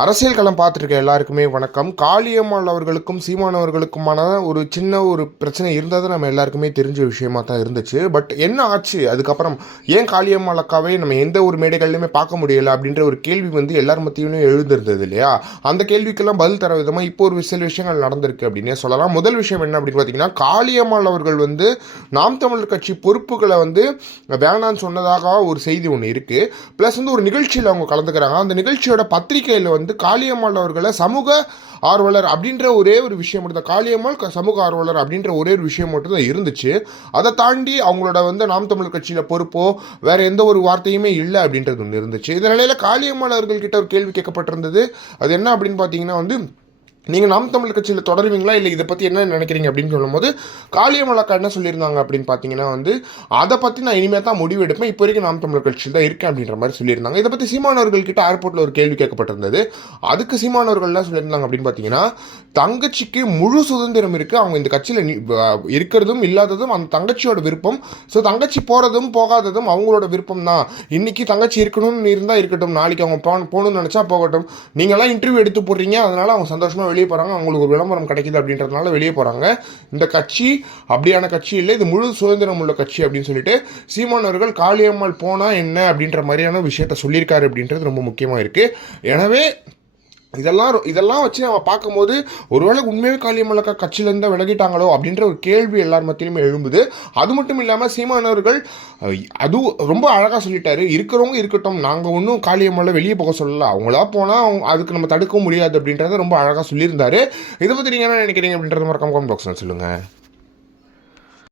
அரசியல் களம் பார்த்துருக்க எல்லாருக்குமே வணக்கம். காளியம்மாள் அவர்களுக்கும் சீமானவர்களுக்குமான ஒரு சின்ன பிரச்சனை இருந்தது நம்ம எல்லாருக்குமே தெரிஞ்ச விஷயமா தான் இருந்துச்சு. பட் என்ன ஆச்சு அதுக்கப்புறம்? ஏன் காளியம்மாள் அக்காவே நம்ம எந்த ஒரு மேடைகள்லையுமே பார்க்க முடியல அப்படின்ற ஒரு கேள்வி எல்லார் மத்தியும் எழுந்திருந்தது இல்லையா? அந்த கேள்விக்கெல்லாம் பதில் தர விதமாக இப்போ ஒரு சில விஷயங்கள் நடந்திருக்கு அப்படின்னே சொல்லலாம். முதல் விஷயம் என்ன அப்படின்னு பார்த்தீங்கன்னா, காளியம்மாள் அவர்கள் நாம் தமிழர் கட்சி பொறுப்புகளை வேணான்னு சொன்னதாக ஒரு செய்தி ஒன்று இருக்குது. ப்ளஸ் ஒரு நிகழ்ச்சியில் அவங்க கலந்துக்கிறாங்க. அந்த நிகழ்ச்சியோட பத்திரிகையில் காளியம்மாள் அவர்களை சமூக ஆர்வலர் அப்படின்ற ஒரே ஒரு விஷயம் மட்டும் தான், காளியம்மாள் சமூக ஆர்வலர் அப்படின்ற ஒரே ஒரு விஷயம் மட்டும் தான் இருந்துச்சு. அதை தாண்டி அவங்களோட நாம் தமிழர் கட்சியில் பொறுப்போ வேற எந்த ஒரு வார்த்தையுமே இல்லை அப்படின்றது ஒன்று இருந்துச்சு. இந்த நிலையில காளியம்மாள் அவர்கள்கிட்ட ஒரு கேள்வி கேட்கப்பட்டிருந்தது. அது என்ன அப்படின்னு பார்த்தீங்கன்னா, நீங்கள் நாம் தமிழ் கட்சியில் தொடருவீங்களா, இல்லை இதை பற்றி என்ன நினைக்கிறீங்க அப்படின்னு சொல்லும்போது, காளியம்மாள் அக்கா என்ன சொல்லியிருந்தாங்க அப்படின்னு பார்த்தீங்கன்னா, அதை பற்றி நான் இனிமேல் தான் முடிவு எடுப்பேன், இப்போ வரைக்கும் நாம் தமிழர் கட்சியில் தான் இருக்கேன் அப்படின்ற மாதிரி சொல்லியிருந்தாங்க. இதை பற்றி சீமானவர்கள்கிட்ட ஏர்போர்ட்டில் ஒரு கேள்வி கேட்கப்பட்டிருந்தது. அதுக்கு சீமானவர்கள் என்ன சொல்லியிருந்தாங்க அப்படின்னு பார்த்தீங்கன்னா, தங்கச்சிக்கு முழு சுதந்திரம் இருக்குது, அவங்க இந்த கட்சியில் இருக்கிறதும் இல்லாததும் அந்த தங்கச்சியோட விருப்பம். ஸோ தங்கச்சி போகிறதும் போகாததும் அவங்களோட விருப்பம் தான். இன்னைக்கு தங்கச்சி இருக்கணும்னு இருந்தால் இருக்கட்டும், நாளைக்கு அவங்க போகணும்னு நினச்சா போகட்டும். நீங்களாம் இன்டர்வியூ எடுத்து போடுறீங்க, அதனால் அவங்க சந்தோஷமாக வெளியே போகிறாங்க, அவங்களுக்கு ஒரு விளம்பரம் கிடைக்குது அப்படின்றதுனால வெளியே போகிறாங்க. இந்த கட்சி அப்படியான கட்சி இல்லை, இது முழு சுதந்திரம் உள்ள கட்சி அப்படின்னு சொல்லிட்டு சீமானவர்கள் காளியம்மாள் போனால் என்ன அப்படின்ற மாதிரியான விஷயத்த சொல்லியிருக்காரு அப்படின்றது ரொம்ப முக்கியமாக இருக்குது. எனவே இதெல்லாம் வச்சு நம்ம பார்க்கும்போது ஒருவேளை உண்மையாக காளியம்மாள் அக்கா கட்சியிலேருந்து தான் விலகிட்டாங்களோ அப்படின்ற ஒரு கேள்வி எல்லார் மத்தியிலுமே எழும்புது. அது மட்டும் இல்லாமல் சீமானவர்கள் அதுவும் ரொம்ப அழகாக சொல்லிட்டாரு, இருக்கிறவங்க இருக்கட்டும், நாங்கள் ஒன்றும் காளியம்மாளை வெளியே போக சொல்லலை, அவங்களா போனால் அதுக்கு நம்ம தடுக்க முடியாது அப்படின்றத ரொம்ப அழகாக சொல்லியிருந்தாரு. இதை பற்றி நீங்கள் என்ன நினைக்கிறீங்க அப்படின்றத மறக்காம கமெண்ட் பாக்ஸில் சொல்லுங்கள்.